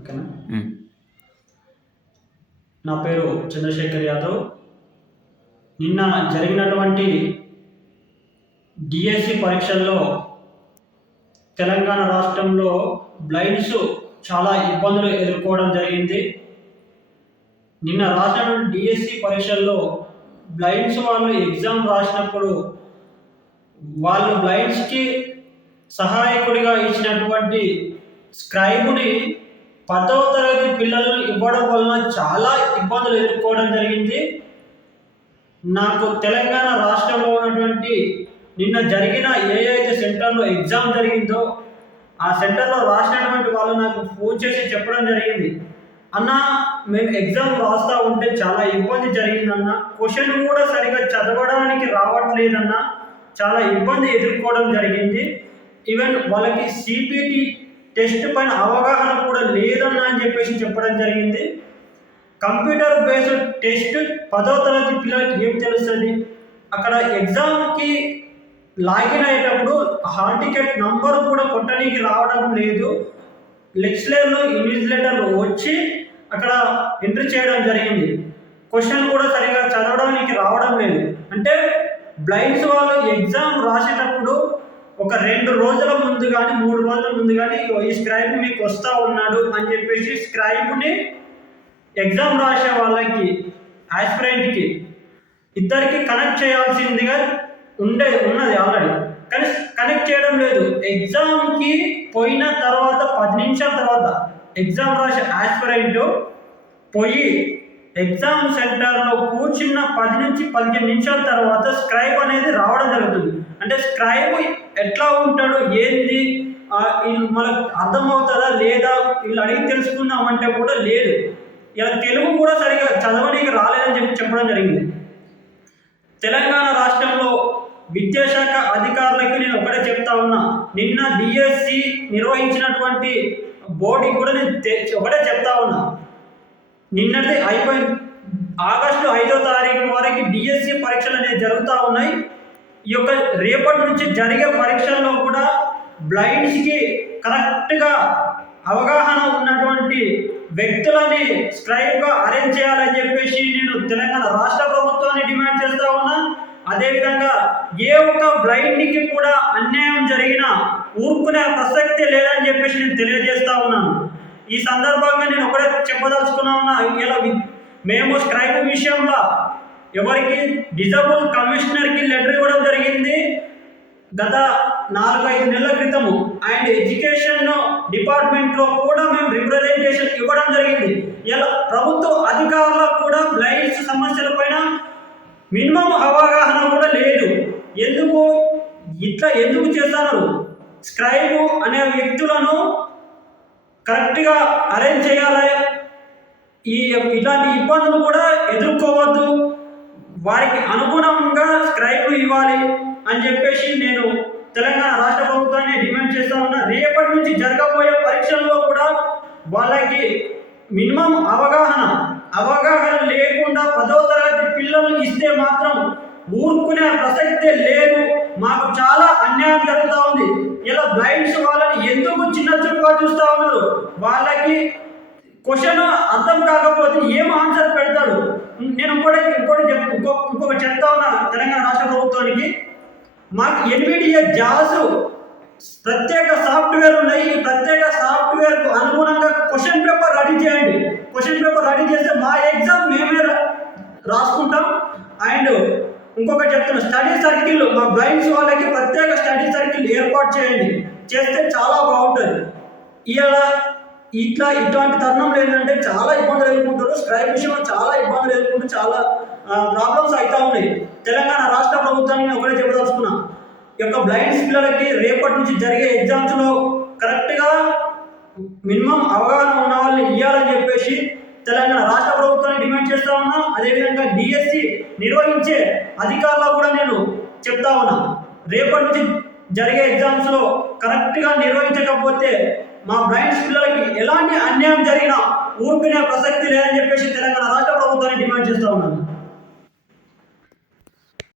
ఓకేనా? హ్మ్. నా పేరు చంద్రశేఖర్ యాదవ్. నిన్న జరిగినటువంటి డిఎస్సి పరీక్షల్లో తెలంగాణ రాష్ట్రంలో బ్లైండ్స్ చాలా ఇబ్బందులు ఎదుర్కోవడం జరిగింది. నిన్న రాసినటువంటి డిఎస్సి పరీక్షల్లో బ్లైండ్స్ వాళ్ళు ఎగ్జామ్ రాసినప్పుడు వాళ్ళు బ్లైండ్స్కి సహాయకుడిగా ఇచ్చినటువంటి స్క్రైబ్ని 10వ తరగతి పిల్లలు ఇవ్వడం వలన చాలా ఇబ్బందులు ఎదుర్కోవడం జరిగింది. నాకు తెలంగాణ రాష్ట్రంలో ఉన్నటువంటి నిన్న జరిగిన ఏదైతే సెంటర్లో ఎగ్జామ్ జరిగిందో ఆ సెంటర్లో రాసినటువంటి వాళ్ళు నాకు ఫోన్ చేసి చెప్పడం జరిగింది, అన్న మేము ఎగ్జామ్ రాస్తూ ఉంటే చాలా ఇబ్బంది జరిగిందన్న, క్వశ్చన్ కూడా సరిగా చదవడానికి రావట్లేదన్న, చాలా ఇబ్బంది ఎదుర్కోవడం జరిగింది. ఈవెన్ వాళ్ళకి సిపిటి టెస్ట్ పైన అవగాహన కూడా లేదన్న అని చెప్పేసి చెప్పడం జరిగింది. కంప్యూటర్ బేస్డ్ టెస్ట్ 10వ తరగతి పిల్లలకి ఏం తెలుస్తుంది? అక్కడ ఎగ్జామ్కి లాగిన్ అయ్యేటప్పుడు హాల్ టికెట్ నంబర్ కూడా కొట్టడానికి రావడం లేదు. లెక్చరర్లు ఇన్విజిలేటర్లు వచ్చి అక్కడ ఎంట్రీ చేయడం జరిగింది. క్వశ్చన్ కూడా సరిగా చదవడానికి రావడం లేదు. అంటే బ్లైండ్స్ వాళ్ళు ఎగ్జామ్ రాసేటప్పుడు ఒక 2 రోజుల ముందు కానీ 3 రోజుల ముందు కానీ ఈ స్క్రైబ్ మీకు వస్తూ ఉన్నాడు అని చెప్పేసి స్క్రైబ్ని ఎగ్జామ్ రాసే వాళ్ళకి ఆస్పిరెంట్కి ఇద్దరికి కనెక్ట్ చేయాల్సిందిగా ఉన్నది ఆల్రెడీ, కానీ కనెక్ట్ చేయడం లేదు. ఎగ్జామ్కి పోయిన తర్వాత 10 నిమిషాల తర్వాత ఎగ్జామ్ రాసే ఆస్పిరెంట్ పోయి ఎగ్జామ్ సెంటర్లో కూర్చున్న 10 నుంచి 15 నిమిషాల తర్వాత స్క్రైబ్ అనేది రావడం జరుగుతుంది. అంటే స్క్రైబ్ ఎట్లా ఉంటాడు, ఏంది మనకు అర్థమవుతుందా లేదా వీళ్ళు అడిగి తెలుసుకుందామంటే కూడా లేదు. ఇలా తెలుగు కూడా సరిగా చదవడానికి రాలేదని చెప్పడం జరిగింది. తెలంగాణ రాష్ట్రంలో విద్యాశాఖ అధికారులకి నేను ఒకటే చెప్తా ఉన్నా, నిన్న డిఎస్సి నిర్వహించినటువంటి బోర్డుకి కూడా నేను ఒకటే చెప్తా ఉన్నా, నిన్నటి అయిపోయింది. ఆగస్టు 5వ తారీఖు వరకు డిఎస్సి పరీక్షలు అనేవి జరుగుతూ ఉన్నాయి. ఈ యొక్క రేపటి నుంచి జరిగే పరీక్షల్లో కూడా బ్లైండ్స్కి కరెక్ట్గా అవగాహన ఉన్నటువంటి వ్యక్తులని స్క్రైబ్గా అరేంజ్ చేయాలని చెప్పేసి నేను తెలంగాణ రాష్ట్ర ప్రభుత్వాన్ని డిమాండ్ చేస్తూ ఉన్నా. అదేవిధంగా ఏ ఒక్క బ్లైండ్కి కూడా అన్యాయం జరిగినా ఊరుకునే ప్రసక్తి లేదని చెప్పేసి నేను తెలియజేస్తా ఉన్నాను. ఈ సందర్భంగా నేను ఒకటే చెప్పదలుచుకున్నా ఉన్నా, ఇలా మేము స్క్రైబ్ విషయంలో ఎవరికి డిజబుల్ కమిషనర్కి లెటర్ ఇవ్వడం జరిగింది గత 4-5 నెలల క్రితము. అండ్ ఎడ్యుకేషన్ డిపార్ట్మెంట్లో కూడా మేము రిప్రజెంటేషన్ ఇవ్వడం జరిగింది. ఇలా ప్రభుత్వ అధికారులకు కూడా బ్లైండ్స్ సమస్యల పైన మినిమం అవగాహన కూడా లేదు. ఎందుకు చేస్తున్నారు? స్క్రైబ్ అనే వ్యక్తులను కరెక్ట్గా అరేంజ్ చేయాలి, ఇలాంటి ఇబ్బందులు కూడా ఎదుర్కోవద్దు, వారికి అనుగుణంగా స్క్రైబ్ ఇవ్వాలి అని చెప్పేసి నేను తెలంగాణ రాష్ట్ర ప్రభుత్వాన్ని డిమాండ్ చేస్తూ ఉన్నా. రేపటి నుంచి జరగబోయే పరీక్షల్లో కూడా వాళ్ళకి మినిమం అవగాహన లేకుండా 10వ తరగతి పిల్లలు ఇస్తే మాత్రం ఊరుకునే ప్రసక్తే లేదు. మాకు చాలా అన్యాయం జరుగుతూ ఉంది. ఇలా బ్లైండ్స్ వాళ్ళని ఎందుకు చిన్న చూపుగా చూస్తూ ఉన్నారు? వాళ్ళకి క్వశ్చన్ అర్థం కాకపోతే ఏం ఆన్సర్ పెడతాడు? నేను ఇంకొక చెప్తా ఉన్నా తెలంగాణ రాష్ట్ర ప్రభుత్వానికి, మాకు ఎన్విడిఏ జాస్ ప్రత్యేక సాఫ్ట్వేర్ ఉన్నాయి. ఈ ప్రత్యేక సాఫ్ట్వేర్కు అనుగుణంగా క్వశ్చన్ పేపర్ రెడీ చేయండి. క్వశ్చన్ పేపర్ రెడీ చేస్తే మా ఎగ్జామ్ మేమే రాసుకుంటాం. అండ్ ఇంకొకటి చెప్తున్నా, స్టడీ సర్కిల్ మా బ్లైండ్స్ వాళ్ళకి ప్రత్యేక స్టడీ సర్కిల్ ఏర్పాటు చేస్తే చాలా బాగుంటుంది. ఇట్లాంటి తరుణంలో ఏంటంటే చాలా ఇబ్బందులు ఎదుర్కొంటారు. స్క్రైబ్ విషయంలో చాలా ఇబ్బందులు ఎదుర్కొంటూ చాలా ప్రాబ్లమ్స్ అవుతూ ఉన్నాయి. తెలంగాణ రాష్ట్ర ప్రభుత్వాన్ని ఒకటే చెప్పదలుచుకున్నా, ఈ యొక్క బ్లైండ్స్ పిల్లలకి రేపటి నుంచి జరిగే ఎగ్జామ్స్లో కరెక్ట్గా మినిమం అవగాహన ఉన్న వాళ్ళని ఇవ్వాలని చెప్పేసి తెలంగాణ రాష్ట్ర ప్రభుత్వాన్ని డిమాండ్ చేస్తూ ఉన్నా. అదేవిధంగా డిఎస్సి నిర్వహించే అధికారులకు కూడా నేను చెప్తా ఉన్నా, రేపటి నుంచి జరిగే ఎగ్జామ్స్లో కరెక్ట్గా నిర్వహించకపోతే మా బ్లైండ్స్ పిల్లలకి ఎలాంటి అన్యాయం జరిగినా ఊరుకునే ప్రసక్తి లేదని చెప్పేసి తెలంగాణ రాష్ట్ర ప్రభుత్వాన్ని డిమాండ్ చేస్తూ ఉన్నాను.